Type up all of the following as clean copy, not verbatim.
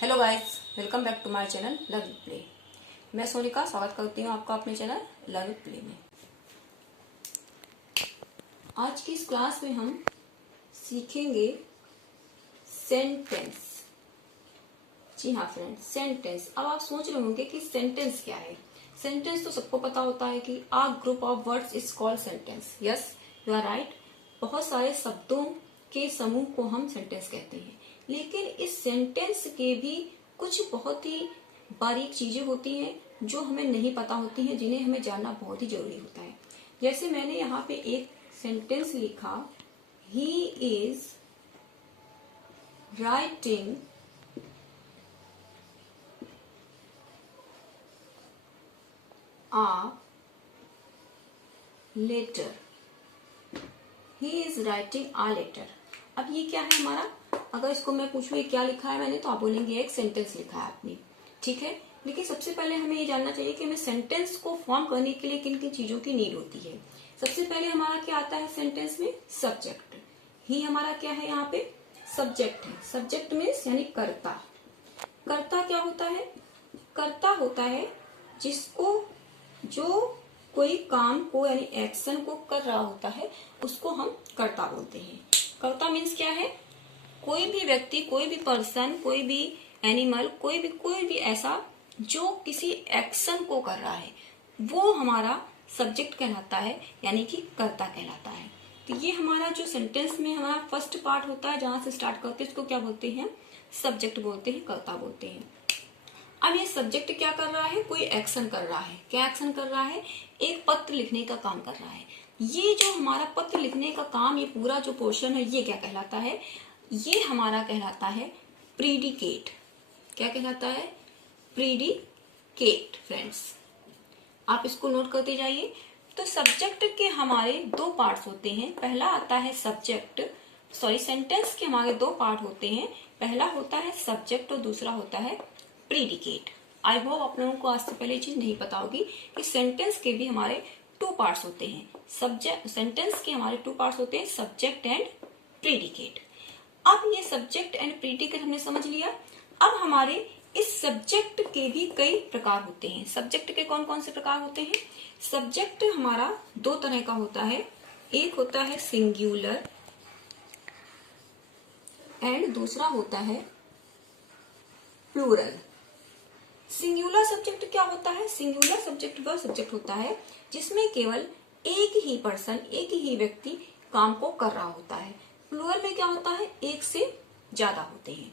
Hello guys, welcome back to my channel love with play. मैं सोनिका स्वागत करती हूँ आपका अपने चैनल लव विद प्ले में। आज की इस क्लास में हम सीखेंगे सेंटेंस। जी हाँ फ्रेंड्स, सेंटेंस। अब आप सोच रहे होंगे कि सेंटेंस क्या है। सेंटेंस तो सबको पता होता है कि a group of words is called sentence. Yes, you are right. बहुत सारे शब्दों के समूह को हम सेंटेंस कहते हैं, लेकिन इस सेंटेंस के भी कुछ बहुत ही बारीक चीजें होती हैं जो हमें नहीं पता होती हैं, जिन्हें हमें जानना बहुत ही जरूरी होता है। जैसे मैंने यहाँ पे एक सेंटेंस लिखा, he is writing a letter. He is writing a letter. अब ये क्या है हमारा? अगर इसको मैं पूछूं ये क्या लिखा है मैंने, तो आप बोलेंगे एक सेंटेंस लिखा है आपने, ठीक है। लेकिन सबसे पहले हमें ये जानना चाहिए कि हमें सेंटेंस को फॉर्म करने के लिए किन किन चीजों की नीड होती है। सबसे पहले हमारा क्या आता है सेंटेंस में? सब्जेक्ट। ही हमारा क्या है यहाँ पे? सब्जेक्ट है। सब्जेक्ट मीन्स यानी कर्ता। कर्ता क्या होता है? कर्ता होता है जिसको, जो कोई काम को यानी एक्शन को कर रहा होता है, उसको हम कर्ता बोलते हैं। कर्ता मीन्स क्या है? कोई भी व्यक्ति, कोई भी पर्सन, कोई भी एनिमल, कोई भी ऐसा जो किसी एक्शन को कर रहा है, वो हमारा सब्जेक्ट कहलाता है, यानी कि कर्ता कहलाता है। तो ये हमारा जो सेंटेंस में हमारा फर्स्ट पार्ट होता है, जहां से स्टार्ट करते हैं, इसको क्या बोलते हैं? सब्जेक्ट बोलते हैं, कर्ता बोलते हैं। अब ये सब्जेक्ट क्या कर रहा है? कोई एक्शन कर रहा है। क्या एक्शन कर रहा है? एक पत्र लिखने का काम कर रहा है। ये जो हमारा पत्र लिखने का काम, ये पूरा जो पोर्शन है, ये क्या कहलाता है? ये हमारा कहलाता है प्रीडिकेट। क्या कहलाता है? प्रीडिकेट। फ्रेंड्स, आप इसको नोट करते जाइए। तो सब्जेक्ट के हमारे दो पार्ट्स होते हैं। पहला आता है सब्जेक्ट, सेंटेंस के हमारे दो पार्ट होते हैं। पहला होता है सब्जेक्ट और दूसरा होता है प्रीडिकेट। आई होप आप लोगों को आज से पहले चीज नहीं पता होगी कि सेंटेंस के भी हमारे टू पार्ट्स होते हैं। सब्जेक्ट, सेंटेंस के हमारे टू पार्ट्स होते हैं, सब्जेक्ट एंड प्रीडिकेट। अब ये सब्जेक्ट एंड प्रीडिकेट हमने समझ लिया। अब हमारे इस सब्जेक्ट के भी कई प्रकार होते हैं। सब्जेक्ट के कौन कौन से प्रकार होते हैं? सब्जेक्ट हमारा दो तरह का होता है। एक होता है सिंगुलर एंड दूसरा होता है प्लूरल। सिंगुलर सब्जेक्ट क्या होता है? सिंगुलर सब्जेक्ट वह सब्जेक्ट होता है जिसमें केवल एक ही पर्सन, एक ही व्यक्ति काम को कर रहा होता है। प्लूरल में क्या होता है? एक से ज्यादा होते हैं।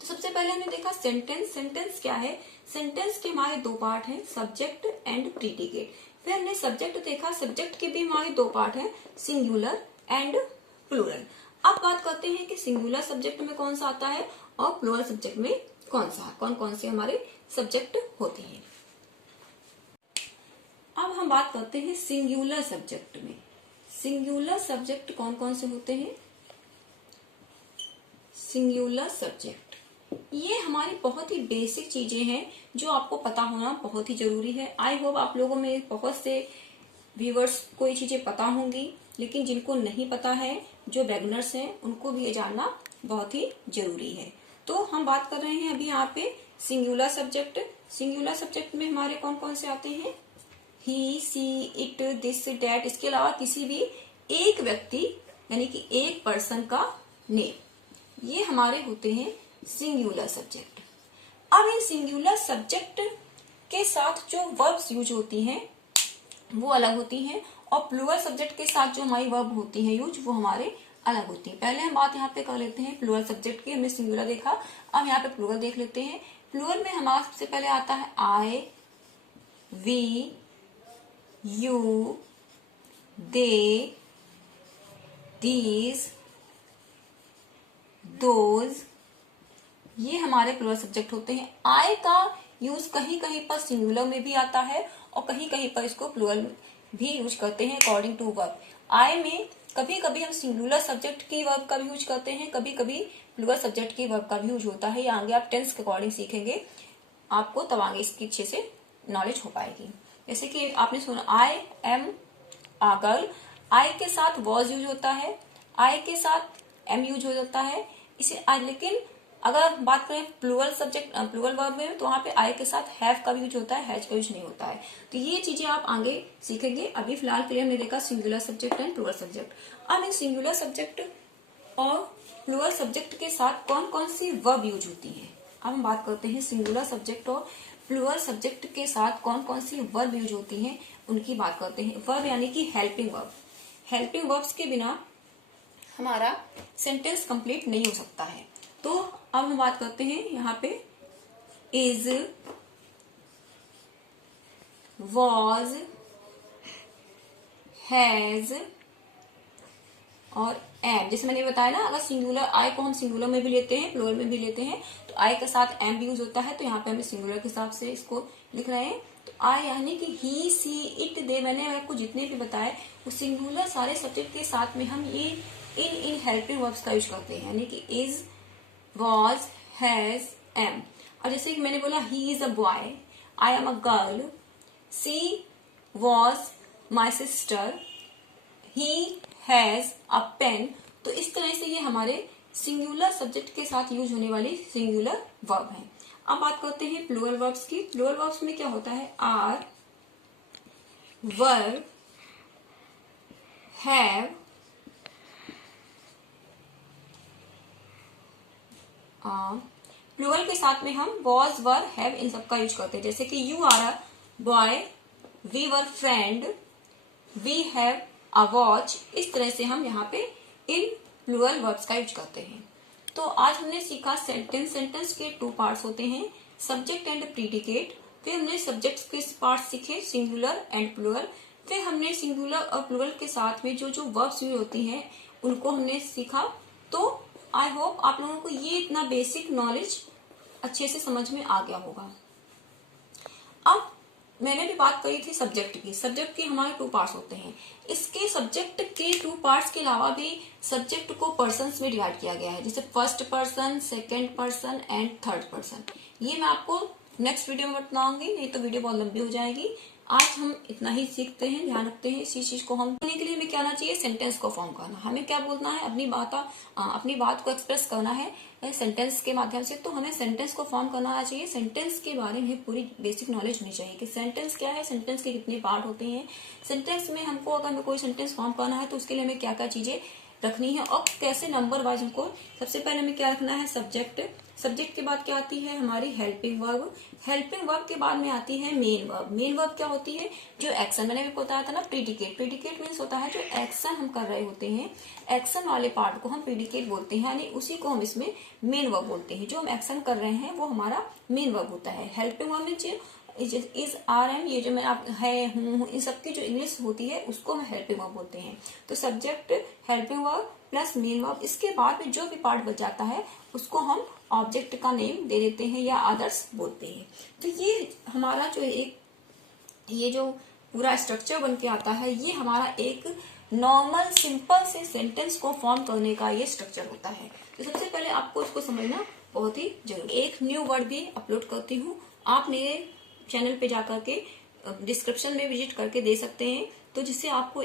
तो सबसे पहले हमने देखा सेंटेंस। सेंटेंस क्या है? सेंटेंस के हमारे दो पार्ट हैं, सब्जेक्ट एंड प्रीडिकेट। फिर हमने सब्जेक्ट देखा, सब्जेक्ट के भी हमारे दो पार्ट हैं, सिंगुलर एंड प्लूरल। अब बात करते हैं कि सिंगुलर सब्जेक्ट में कौन सा आता है और प्लूरल सब्जेक्ट में कौन सा, कौन कौन से हमारे सब्जेक्ट होते हैं। अब हम बात करते हैं सिंगुलर सब्जेक्ट में। सिंगुलर सब्जेक्ट कौन कौन से होते हैं? सिंगुलर सब्जेक्ट, ये हमारी बहुत ही बेसिक चीजें हैं जो आपको पता होना बहुत ही जरूरी है। आई होप आप लोगों में बहुत से व्यूअर्स को ये चीजें पता होंगी, लेकिन जिनको नहीं पता है, जो बिगिनर्स हैं, उनको भी ये जानना बहुत ही जरूरी है। तो हम बात कर रहे हैं अभी यहाँ पे सिंगुलर सब्जेक्ट। सिंगुलर सब्जेक्ट में हमारे कौन कौन से आते हैं? ही, सी, इट, दिस, डैट। इसके अलावा किसी भी एक व्यक्ति यानी कि एक पर्सन का नेम, ये हमारे होते हैं सिंगुलर सब्जेक्ट। अब इन सिंगुलर सब्जेक्ट के साथ जो वर्ब्स यूज होती हैं वो अलग होती हैं, और प्लूरल सब्जेक्ट के साथ जो हमारी वर्ब होती है यूज, वो हमारे अलग होती है। पहले हम बात यहाँ पे कर लेते हैं प्लूरल सब्जेक्ट की। हमने सिंगुलर देखा, अब यहाँ पे प्लूरल देख लेते हैं। प्लूरल में हमारा सबसे पहले आता है I, we, you, they, these, those. ये हमारे प्लूरल सब्जेक्ट होते हैं। आई का यूज कहीं कहीं पर सिंगुलर में भी आता है और कहीं कहीं पर इसको प्लूरल भी यूज करते हैं अकॉर्डिंग टू वर्ब। आई में कभी कभी हम सिंगुलर सब्जेक्ट की वर्ब का भी यूज करते हैं, कभी कभी प्लूरल सब्जेक्ट की वर्ब का भी यूज होता है। या आगे आप टेंस के अकॉर्डिंग सीखेंगे, आपको तब आगे इसकी अच्छे से नॉलेज हो पाएगी। जैसे कि आपने सुना आई एम आ गर्ल, आई के साथ वॉज यूज होता है, आई के साथ एम यूज हो जाता है इसे। लेकिन अगर बात करें प्लूरल सब्जेक्ट प्लूरल वर्ब में तो वहां पे आई के साथ हैव का भी यूज होता है, हैज का यूज नहीं होता है। तो ये चीजें आप आगे सीखेंगे। अभी फिलहाल के लिए हमने देखा singular subject and plural subject. अब इन सिंगुलर सब्जेक्ट और प्लूरल सब्जेक्ट के साथ कौन कौन सी वर्ब यूज होती है। अब हम बात करते हैं सिंगुलर सब्जेक्ट और प्लूरल सब्जेक्ट के साथ कौन कौन सी वर्ब यूज होती हैं, उनकी बात करते हैं। वर्ब यानी कि हेल्पिंग वर्ब। हेल्पिंग वर्ब्स के बिना हमारा सेंटेंस कंप्लीट नहीं हो सकता है। तो अब हम बात करते हैं यहाँ पे इज, वॉज, हैज और एम। जैसे मैंने बताया ना, अगर सिंगुलर आई को हम सिंगुलर में भी लेते हैं, प्लूरल में भी लेते हैं, तो आई के साथ एम भी यूज होता है। तो यहाँ पे हमें सिंगुलर के हिसाब से इसको लिख रहे हैं। तो आई यानी कि ही, सी, इट, दे, मैंने आपको जितने भी बताए वो सिंगुलर सारे सब्जेक्ट के साथ में हम ये इन हेल्पिंग वर्ब्स का यूज करते हैं, यानी कि इज, वॉज, हैज, एम। और जैसे कि मैंने बोला he is a boy, I am a girl, she was my sister, he has a pen. तो इस तरह से ये हमारे सिंगुलर सब्जेक्ट के साथ यूज होने वाली सिंगुलर वर्ब है। अब बात करते हैं प्लूरल वर्ब्स की। प्लूरल वर्ब्स में क्या होता है, आर, वर, हैव, प्लूरल के साथ में हम वॉज, वर, हैव इन सब का यूज करते हैं। जैसे कि you are a boy, we were friend, we have a watch. इस तरह से हम यहाँ पे इन प्लूरल वर्ब्स का यूज करते हैं। तो आज हमने सीखा सेंटेंस। सेंटेंस के 2 पार्ट्स होते हैं, सब्जेक्ट एंड प्रीडिकेट। फिर हमने सब्जेक्ट्स के पार्ट सीखे, सिंगुलर एंड प्लूरल। फिर हमने सिंगुलर और प्लूरल के साथ में जो जो वर्ब्स यूज होती हैं उनको हमने सीखा। तो आई होप आप लोगों को ये इतना बेसिक नॉलेज अच्छे से समझ में आ गया होगा। अब मैंने भी बात करी थी सब्जेक्ट की। सब्जेक्ट के हमारे 2 पार्ट्स होते हैं। इसके सब्जेक्ट के 2 पार्ट्स के अलावा भी सब्जेक्ट को पर्सन्स में डिवाइड किया गया है, जैसे first person, second person and third person. ये मैं आपको नेक्स्ट वीडियो में बताऊंगी, नहीं तो वीडियो बहुत लंबी हो जाएगी। आज हम इतना ही सीखते हैं, ध्यान रखते हैं इसी चीज को। हम करने के लिए हमें क्या आना चाहिए, सेंटेंस को फॉर्म करना। हमें क्या बोलना है, अपनी बात को एक्सप्रेस करना है सेंटेंस के माध्यम से। तो हमें सेंटेंस को फॉर्म करना आना चाहिए। सेंटेंस के बारे में पूरी बेसिक नॉलेज होनी चाहिए कि सेंटेंस क्या है, सेंटेंस के कितने पार्ट होते हैं, सेंटेंस में हमको अगर हमें कोई सेंटेंस फॉर्म करना है तो उसके लिए हमें क्या क्या चीजें रखनी है और कैसे नंबर वाइज हमको। सबसे पहले हमें क्या रखना है, सब्जेक्ट। सब्जेक्ट के बाद क्या आती है हमारी हेल्पिंग वर्ब। हेल्पिंग वर्ब के बाद में आती है मेन वर्ब। मेन वर्ब क्या होती है, जो एक्शन, मैंने भी बताया था ना, प्रीडिकेट। प्रीडिकेट मीन्स होता है जो एक्शन हम कर रहे होते हैं, एक्शन वाले पार्ट को हम प्रीडिकेट बोलते हैं, यानी उसी को हम इसमें मेन वर्ब बोलते हैं। जो हम एक्शन कर रहे हैं वो हमारा मेन वर्ब होता है। हेल्पिंग वर्ब में इज, आर, एम, ये जो मैं आप है, हूँ, इन सबकी जो इंग्लिश होती है उसको हम हेल्पिंग वर्ब बोलते हैं। तो subject, helping verb plus main verb, इसके बाद में जो भी पार्ट बच जाता है उसको हम ऑब्जेक्ट का नेम दे देते हैं या अदर्स बोलते हैं। तो ये हमारा जो ये जो पूरा स्ट्रक्चर बन के आता है, ये हमारा एक नॉर्मल सिंपल से सेंटेंस को फॉर्म करने का ये स्ट्रक्चर होता है। तो सबसे पहले आपको इसको समझना बहुत ही जरूरी। एक न्यू वर्ड भी अपलोड करती हूँ, आप मेरे चैनल पे जाकर के डिस्क्रिप्शन में विजिट करके दे सकते हैं, तो जिससे आपको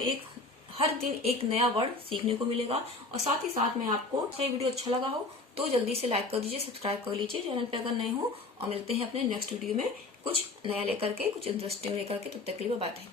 हर दिन एक नया वर्ड सीखने को मिलेगा। और साथ ही साथ में आपको वीडियो अच्छा लगा हो तो जल्दी से लाइक कर दीजिए, सब्सक्राइब कर लीजिए चैनल पे अगर नए हो। और मिलते हैं अपने नेक्स्ट वीडियो में कुछ नया लेकर के, कुछ इंटरेस्टिंग लेकर के। तब तक के लिए बाय बाय।